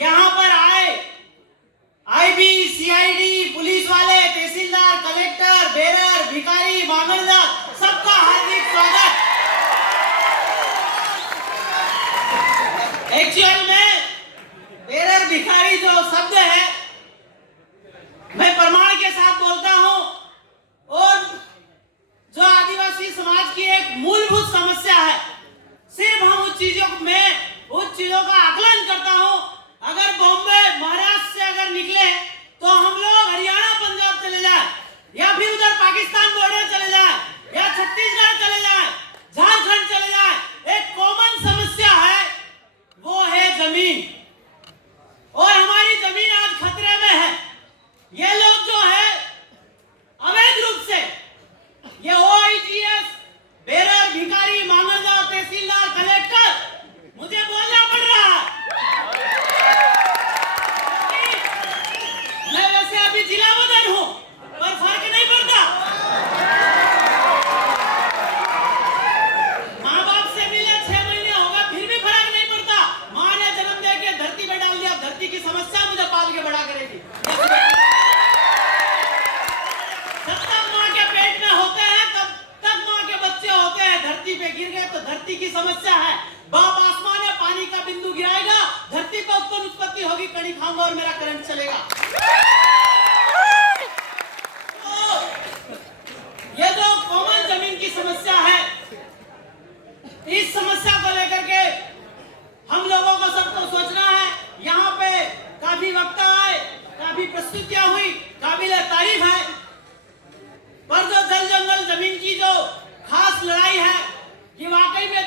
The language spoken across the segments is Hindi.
यहाँ पर आए आईबी, सीआईडी, पुलिस वाले, तहसीलदार, कलेक्टर, बेरर, भिखारी, मामलदार, सबका हार्दिक स्वागत। एक्चुअल में बेरर भिखारी जो शब्द है मैं प्रमाण के साथ बोलता हूं, और जो आदिवासी समाज की एक मूलभूत समस्या है, सिर्फ हम उस चीजों का आकलन करता हूं। अगर बॉम्बे महाराष्ट्र से अगर निकले तो हम लोग हरियाणा पंजाब चले जाए, या फिर उधर पाकिस्तान बॉर्डर चले जाए, या छत्तीसगढ़ चले जाए, झारखंड चले जाए, एक कॉमन समस्या है, वो है जमीन। और हमारी जमीन आज खतरे में है। ये लोग जो है अवैध रूप से ये ओआईजीएस, बेरर, भिखारी, मामलदार, तहसीलदार, कलेक्टर, मुझे बोलना पड़ रहा है। मैं वैसे अभी जिला बदल हूं, पर फर्क नहीं पड़ता। माँ बाप से मिले 6 महीने हो गए, फिर भी फर्क नहीं पड़ता। माँ ने जन्म दे के धरती में डाल दिया, धरती की समस्या मुझे पाल के बड़ा करेगी। जब तक माँ के पेट में होते हैं तब तक माँ के बच्चे होते हैं। धरती पे गिर गए तो धरती की समस्या है। बाप आसमान में पानी का बिंदु गिराएगा, धरती पर उत्पत्ति होगी, कड़ी खाऊंगा और मेरा करंट चलेगा। तो ये जो कॉमन जमीन की समस्या है, इस समस्या को लेकर के हम लोगों को सबको सोचना है। यहाँ पे काफी वक्ता आए, काफी प्रस्तुतियां हुई, काबिल तारीफ है, पर जो जल जंगल जमीन की जो खास लड़ाई है, कि वाकई में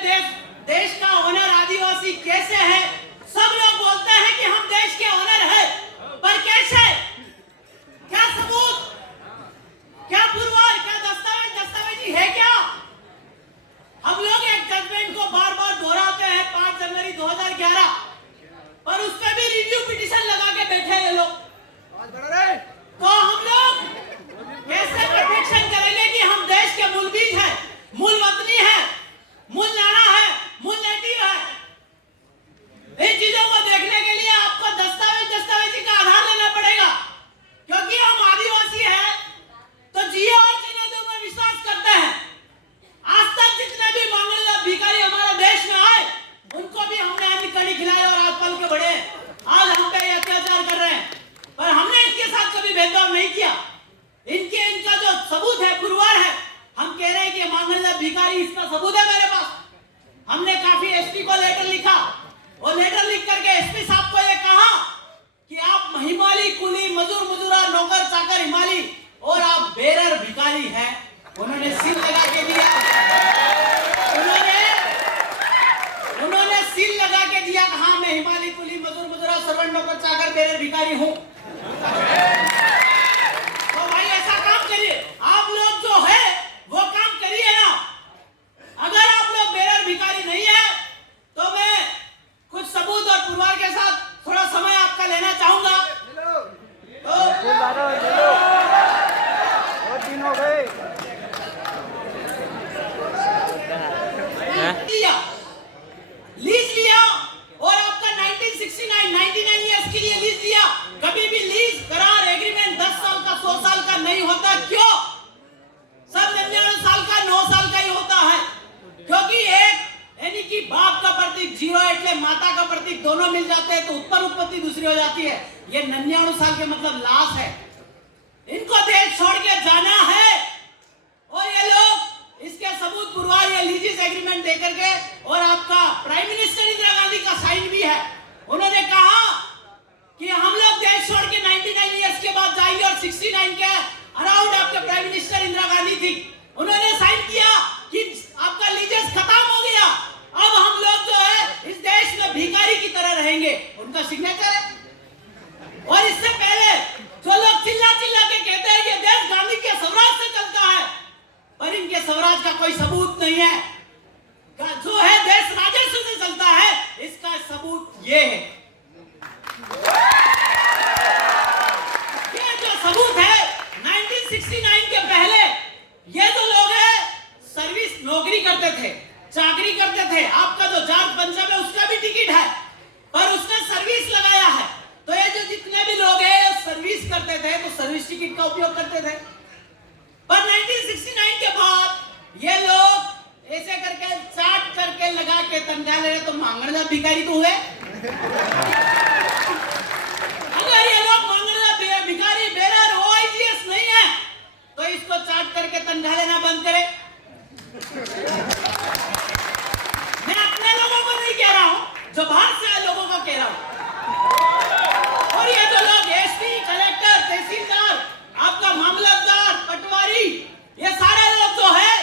देश का ओनर आदिवासी कैसे है। सब लोग बोलते हैं कि हम देश के ओनर हैं, पर कैसे? क्या सबूत, क्या पुरवार, क्या दस्तावेजी है क्या? हम लोग एक जजमेंट को बार बार दोहराते हैं, 5 जनवरी 2011, पर उस पर भी रिव्यू पिटीशन लगा के बैठे हैं लोग। तो हम लोग कैसे प्रोटेक्शन करेंगे कि हम देश के मूल बीज हैं, मूल वतनी है, मूल नाना है, मूल नेटिव है? इन चीजों को देखने के लिए आपको दस्तावेजी का आधार लेना पड़ेगा, क्योंकि हम आदिवासी हैं तो जिए और जीने दो में विश्वास करते हैं। आज तक जितने भी मांगलदार भिखारी हमारे देश में आए, उनको भी हमने अन्न कड़ी खिलाई और आज पल के बड़े आज हम पे अत्याचार कर रहे हैं, पर हमने इनके साथ कभी भेदभाव नहीं किया। इनका जो सबूत है, पुरवार है, हम कह रहे हैं कि मांगलदार भिखारी, इसका सबूत है मेरे पास। हमने काफी एसपी को लेटर लिखा, और लेटर लिख करके एसपी साहब को ये कहा कि आप हिमाली कुली, मजूरा, नौकर चाकर हिमाली, और आप बेरर भिखारी हैं। उन्होंने सील लगा के दिया, उन्होंने सील लगा के दिया कि हाँ, मैं हिमाली कुली, मजूरा, सर्वेंट, नौकर चाकर, बेरर भिखारी हूं। तो भाई ऐसा काम करिए, आप लोग जो है वो काम करिए ना। अगर आप लोग बेरर भिखारी नहीं है तो मैं कुछ सबूत और पुरवार के साथ थोड़ा समय आपका लेना चाहूंगा। लीज लिया और आपका 99 ईयर्स के लिए लीज लिया। कभी भी लीज करार एग्रीमेंट 10 साल का, 100 साल का नहीं होता। क्यों? सब 99 साल का, 9 साल का ही होता है, क्योंकि एक यानी कि बाप का प्रतीक 0 એટલે माता का प्रतीक दोनों मिल जाते हैं तो उत्पन्न उत्पत्ति दूसरी हो जाती है। ये 99 साल के मतलब लाश है, इनको देश छोड़ के जाना है। और ये लोग इसके सबूत पुरवार, ये लीजिस एग्रीमेंट देकर के, और आपका प्राइम मिनिस्टर इंदिरा गांधी का साइन भी है। उन्होंने कहा कि हम लोग देश छोड़ के 99 ईयर्स के बाद जाएंगे, और 69 के अराउंड आपके प्राइम मिनिस्टर इंदिरा गांधी थी, उन्होंने साइन किया कि आपका लीजेस खत्म हो गया, अब हम लोग जो है इस देश में भिखारी की तरह रहेंगे। उनका सिग्नेचर है। और इससे पहले जो लोग चिल्ला के कहते हैं ये देश गांधी के स्वराज से चलता है, पर इनके स्वराज का कोई सबूत नहीं है। जो है देश राजस्व से चलता है, इसका सबूत ये है। ये जो सबूत है 1969 के पहले ये जो लोग हैं सर्विस नौकरी करते थे, चाकरी करते थे। आपका जो जाट पंजाब है उसका भी टिकट है, पर उसने सर्विस लगाया है। तो ये जो जितने भी लोग हैं सर्विस करते थे तो सर्विस टिकट का उपयोग करते थे। पर 1969 के बाद ये लोग ऐसे करके चार्ट करके लगा के तनख्वाह ले रहे, तो मांगणदा भिखारी तो हुए। अगर ये लोग मांगणदा भिखारी बेरर ओआईजीएस नहीं है तो इसको चार्ट करके तनख्वाह लेना बंद करे। मैं अपने लोगों को नहीं कह रहा हूं, जो बाहर से आए लोगों को कह रहा हूं। और ये जो लोग एसपी, कलेक्टर, तहसीलदार, आपका मामलतदार, पटवारी, ये सारे लोग जो है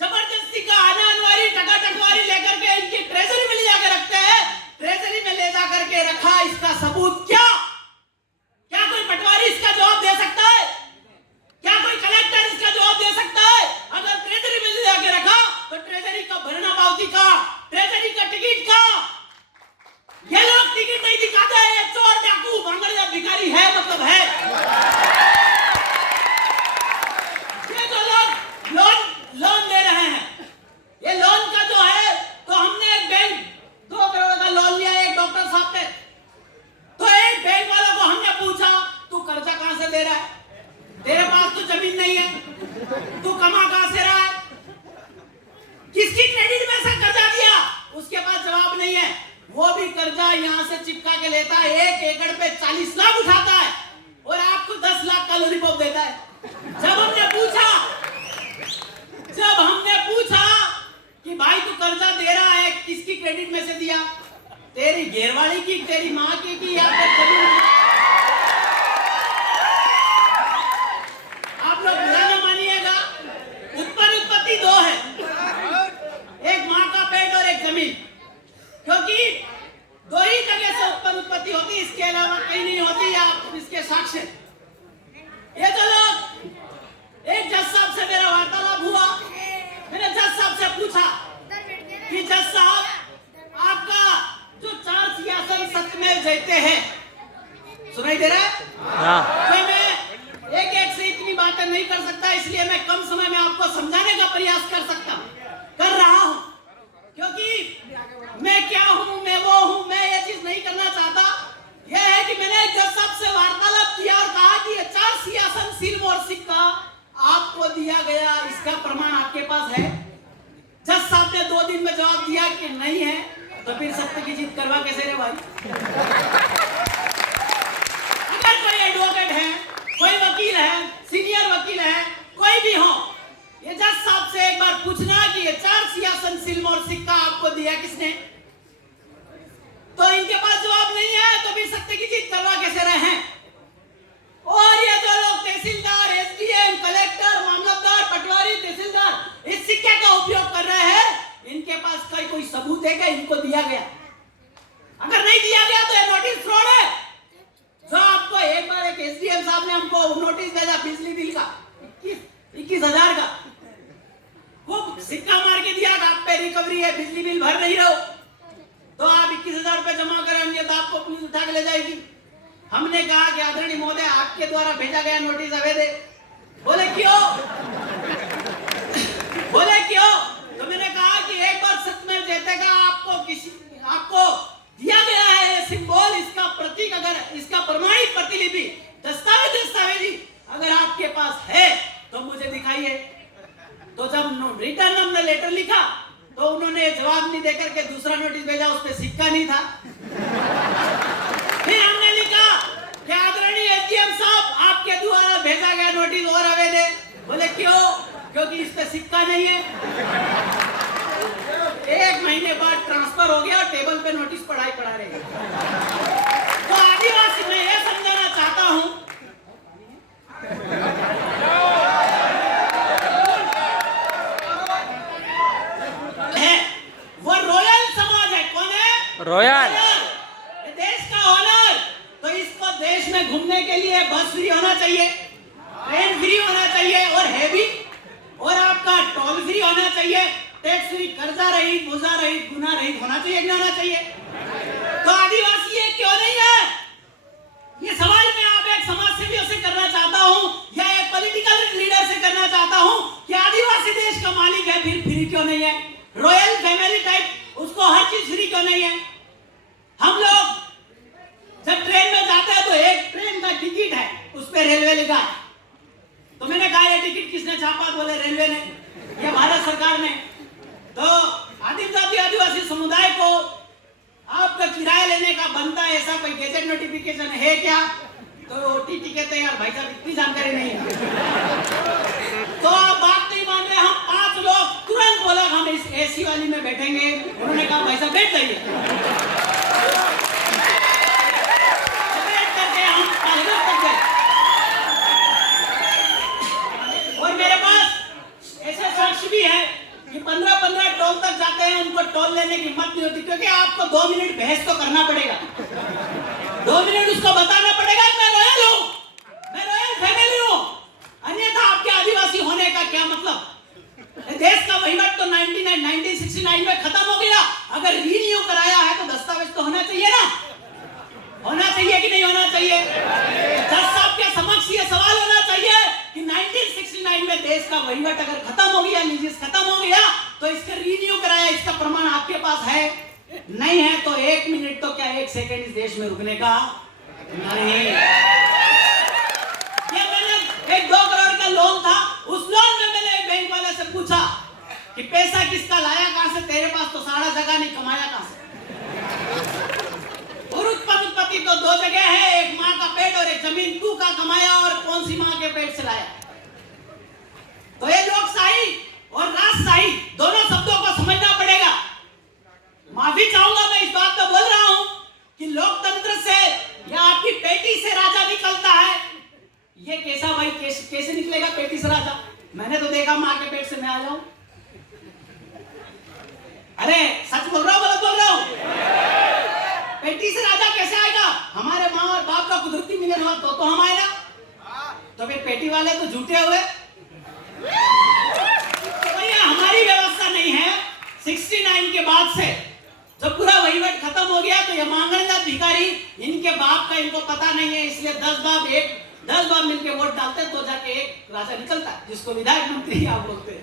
जबरदस्ती का अनवारी टकाटकवारी लेकर के इनकी ट्रेजरी में ले जाकर रखते हैं। ट्रेजरी में ले जाकर के रखा, इसका सबूत क्या कोई पटवारी इसका जवाब दे सकता है? क्या कोई कलेक्टर इसका जवाब दे सकता है? अगर ट्रेजरी में ले जाकर रखा तो ट्रेजरी का भरना पावती का, ट्रेजरी का टिकट का, ये लोग टिकट नहीं दिखाते हैं। चोर डाकू मांगणदा भिखारी है, मतलब है। ये जो लोग लोन ले रहे हैं, ये लोन का जो है, तो हमने एक बैंक 2 करोड़ का लोन लिया एक डॉक्टर साहब ने। तो एक बैंक वालों को हमने पूछा, तू कर्जा कहां से दे रहा है? तेरे पास तो जमीन नहीं है, तू कमा कहां से रहा है? किसकी क्रेडिट में से कर्जा दिया? उसके पास जवाब नहीं है। वो भी कर्जा यहां से चिपका के लेता है, 1 एकड़ पे 40 लाख उठाता है और आपको 10 लाख का लॉलीपॉप देता है। जब हमने पूछा कि भाई तू कर्जा दे रहा है, किसकी क्रेडिट में से दिया? तेरी घेरवाली की, तेरी माँ की या फिर जमीन? आप लोग बुरा ना मानिएगा, उत्पत्ति 2 है, एक माँ का पेट और एक जमीन। क्योंकि 2 ही जगह से उत्पत्ति होती, इसके अलावा कहीं नहीं होती। आप इसके साक्ष्य। ये जो लोग, एक जज साहब से मेरा वार्तालाप हुआ, मैंने जज साहब से पूछा कि जज साहब, आपका जो 4 सियासत सत्यमेव जयते हैं, सुनाई दे रहा है? तो मैं एक से इतनी बातें नहीं कर सकता, इसलिए मैं कम समय में आपको समझाने का प्रयास कर रहा हूं। क्योंकि मैं क्या हूं, मैं वो हूं, मैं ये चीज नहीं करना चाहता। यह है कि मैंने एक जज साहब से वार्तालाप किया और कहा कि ये 4 सियासत सिल सिक्का आपको दिया गया, इसका प्रमाण आपके पास है? जज साहब ने 2 दिन में जवाब दिया कि नहीं है। तो फिर सत्य की जीत करवा कैसे रे भाई? अगर कोई एडवोकेट है, कोई वकील है, सीनियर वकील है, कोई भी हो, ये जज साहब से एक बार पूछना कि ये 4 सियासत सिल सिक्का आपको दिया किसने? तो इनके पास जवाब नहीं है, तो फिर सत्य की जीत करवा कैसे रहे हैं? और ये जो लोग तहसीलदार, एसडीएम, कलेक्टर, मामलतदार, पटवारी, तहसीलदार इस सिक्के का उपयोग कर रहे हैं, इनके पास कोई सबूत है क्या इनको दिया गया? अगर नहीं दिया गया तो ये नोटिस फ्रॉड है। जो आपको एक बार एक एसडीएम साहब ने हमको नोटिस भेजा बिजली बिल का 21,000 का, वो सिक्का मार के दिया, आप पे रिकवरी है, बिजली बिल भर नहीं रहो तो आप 21,000 रुपए जमा करेंगे तो आपको पुलिस उठा के ले जाएगी। हमने कहा कि आदरणीय महोदय, आपके द्वारा भेजा गया नोटिस अवैध है। बोले क्यों? तो मैंने कहा कि एक बार सत्यमेव जयते का आपको दिया गया है ये सिंबल, इसका प्रतीक, अगर इसका प्रमाणित प्रतिलिपि दस्तावेजी अगर आपके पास है तो मुझे दिखाइए। तो जब रिटर्न हमने लेटर लिखा तो उन्होंने जवाब नहीं देकर के दूसरा नोटिस भेजा, उस पे सिक्का नहीं था। फिर हमने लिखा कि आदरणीय एसडीएम साहब, आपके द्वारा भेजा गया नोटिस और अवैध है। बोले क्यों? क्योंकि इस पे सिक्का नहीं है। 1 महीने बाद ट्रांसफर हो गया और टेबल पे नोटिस पड़ा रहे। तो आदिवासी मैं ये समझाना चाहता हूं, वो रॉयल समाज है। कौन है? रॉयल। देश का ऑनर। तो इसको देश में घूमने के लिए बस फ्री होना चाहिए, ट्रेन फ्री होना चाहिए और है भी, और आपका टोल फ्री होना चाहिए, टैक्स फ्री, कर्जा रहित, बोझा रहित, गुना रहित होना चाहिए, होना चाहिए। तो आदिवासी ये क्यों नहीं है? ये सवाल मैं आप एक समाज सेवियों से करना चाहता हूं या एक पॉलिटिकल लीडर से करना चाहता हूं कि आदिवासी देश का मालिक है, फिर फ्री क्यों नहीं है? रॉयल फैमिली टाइप, उसको हर चीज फ्री क्यों नहीं है? हम लोग गाय। तो मैंने कहा ये टिकट किसने छापा? बोले रेलवे ने या भारत सरकार ने। तो आदिम जाति आदिवासी समुदाय को आपका किराया लेने का बनता है, ऐसा कोई गैजेट नोटिफिकेशन है क्या? तो ओटीटी कहते हैं। यार भाई साहब इतनी जानकारी नहीं है। तो आप बात नहीं मान रहे। हम 5 लोग तुरंत बोला हम इस एसी वाली में बैठेंगे। उन्होंने कहा भाई साहब बैठ जाइए। बैठ करके हम पालघर तक गए और मेरे पास ऐसे साक्ष्य भी है कि 15-15 टोल तक जाते हैं, उनको टोल लेने की हिम्मत नहीं होती, क्योंकि आपको 2 मिनट बहस तो करना पड़ेगा। 2 मिनट उसको बताना पड़ेगा कि मैं रॉयल हूं, मैं रॉयल फैमिली हूं, अन्यथा आपके आदिवासी होने का क्या मतलब? देश का वहीवट तो 1969 में खत्म हो गया। अगर रिन्यू कराया है तो दस्तावेज तो होना चाहिए ना, होना चाहिए कि नहीं होना चाहिए? जज साहब के समक्ष ये सवाल होना चाहिए कि 1969 में देश का वहीवट अगर खत्म हो गया, लीजिस खत्म हो गया, तो इसका रिन्यू कराया, इसका प्रमाण आपके पास है? नहीं है तो 1 मिनट तो क्या 1 सेकंड इस देश में रुकने का नहीं। ये मैंने एक 2 करोड़ का लोन था, उस लोन में मैंने एक बैंक वाले से पूछा कि पैसा किसका लाया कहां से? तेरे पास तो सारा जगह नहीं, कमाया कहां से? और उत्पत्ति तो 2 जगह है, एक माँ का पेट और एक जमीन। तू का कमाया और कौन सी माँ के पेट से लाया? तो ये लोकशाही और राजशाही दोनों शब्दों को समझना पड़ेगा। माफी चाहूंगा मैं इस बात पे बोल रहा हूं कि लोकतंत्र से या आपकी पेटी से राजा निकलता है। ये कैसा भाई, कैसे निकलेगा पेटी से राजा? मैंने तो देखा माँ के पेट से मैं आ जाऊं। अरे सच बोल रहा हूं गलत बोल रहा हूं? पेटी से राजा कैसे आएगा? हमारे माँ और बाप का कुदरती मिलन हुआ तो हम आए ना। तो फिर पेटी वाले तो झूठे हुए। तो भैया हमारी व्यवस्था नहीं है। 69 के बाद से जब पूरा वहीवट खत्म हो गया तो ये मांगणदार भिखारी, इनके बाप का इनको पता नहीं है, इसलिए 10 बाप मिलके वोट डालते तो जाके एक राजा निकलता है, जिसको विधायक मंत्री आप बोलते हैं।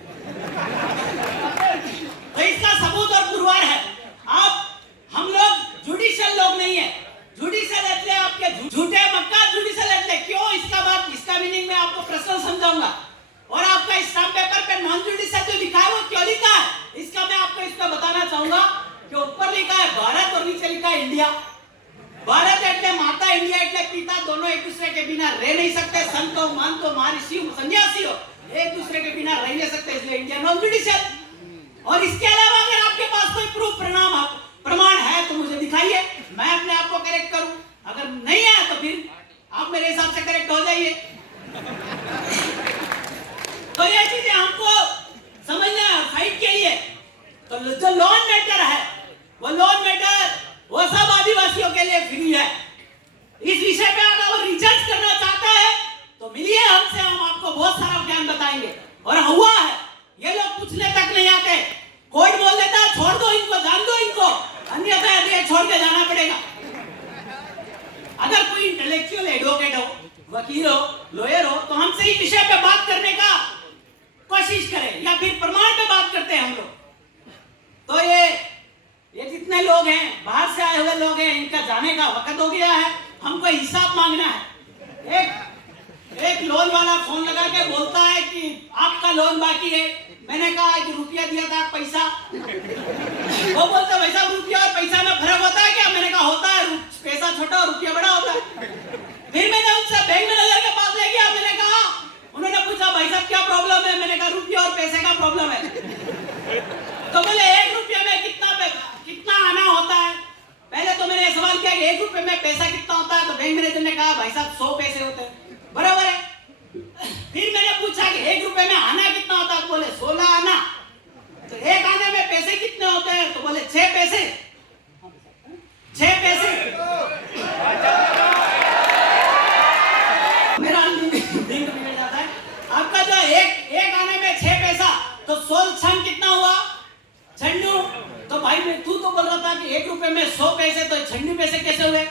तो इसका सबूत और पुरवार है। आप हम लोग जुडिशियल लोग नहीं है। जुडिशियल एटले आपके झूठे मक्का जुडिशियल एटले क्यों? इसका मीनिंग मैं आपको प्रश्न समझाऊंगा। और आपका स्टाम्प पेपर पे नॉन जुडिशियल जो लिखा है वो क्यों लिखा है, इसका मैं आपको इसका बताना चाहूंगा कि ऊपर लिखा है भारत और नीचे लिखा है इंडिया। भारत एटले माता, इंडिया एटले पिता, दोनों एक दूसरे के बिना रह नहीं सकते। संत हो, महंत हो, महर्षि हो, सन्यासी हो, एक दूसरे के बिना रह नहीं सकते, इसलिए इंडिया नॉन जुडिशियल। और इसके अलावा अगर आपके पास कोई प्रूफ प्रमाण है तो मुझे दिखाइए, मैं अपने आप को करेक्ट करूं। अगर नहीं है तो फिर आप मेरे हिसाब से करेक्ट हो जाइए। तो ये चीजें हमको समझना है फाइट के लिए। तो जो लोन मैटर है वो लोन मैटर वो सब आदिवासियों के लिए फ्री है। इस विषय पे अगर वो रिसर्च करना चाहता है तो मिलिए हमसे, हम आपको बहुत सारा ज्ञान बताएंगे। और हुआ है, ये लोग पूछने तक नहीं आते, कोर्ट बोल देता है छोड़ दो इनको, जान दो इनको, अन्यथा ये छोड़ के जाना पड़ेगा। अगर कोई इंटेलेक्चुअल एडवोकेट हो, वकील हो, लॉयर हो, तो हमसे इस विषय पे बात करने का कोशिश करें, या फिर प्रमाण पे बात करते हैं हम लोग। तो ये जितने लोग हैं, बाहर से आए हुए लोग हैं, इनका जाने का वक्त हो गया है। हमको हिसाब मांगना है। एक लोन वाला फोन लगा के बोलता है कि आपका लोन बाकी है। मैंने कहा कि रुपया दिया था, पैसा। वो बोलता भाई साहब रुपया और पैसा में फर्क होता है क्या? मैंने कहा होता है, पैसा छोटा और रुपया बड़ा होता है। फिर मैंने उनसे बैंक मैनेजर के पास ले गया। मैंने कहा, उन्होंने पूछा भाई साहब क्या प्रॉब्लम है? मैंने कहा रुपया और पैसे का प्रॉब्लम है। तो बोले 1 रुपये में कितना आना होता है? पहले तो मैंने सवाल किया कि 1 रुपये में पैसा कितना होता है? तो बैंक मैनेजर ने कहा भाई साहब 100 पैसे होते हैं। बराबर है। फिर मैंने पूछा कि 1 रुपये में आना कितना होता है? तो बोले 16 आना। तो 1 आने में पैसे कितने होते हैं? तो बोले 6 पैसे। 6 पैसे मेरा दिन बिगड़ जाता है। आपका जो एक आने में 6 पैसा, तो 16 छन कितना हुआ? छन्नू। तो भाई मैं तू तो बोल रहा था कि 1 रुपये में 100 पैसे, तो 96 पैसे कैसे हुए?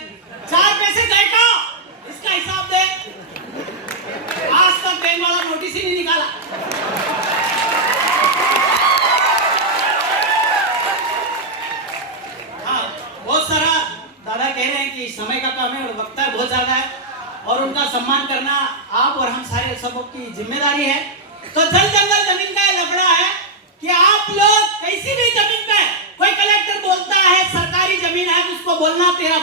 4 पैसे गए कहाँ? इसका हिसाब दे। आज तक बैंक वाला नोटिस ही नहीं निकाला। हाँ, बहुत सारा दादा कह रहे हैं कि समय का कम है और वक्त बहुत ज्यादा है। और उनका सम्मान करना आप और हम सारे सबकी जिम्मेदारी है। तो जल जंगल जमीन का ये लफड़ा है कि आप लोग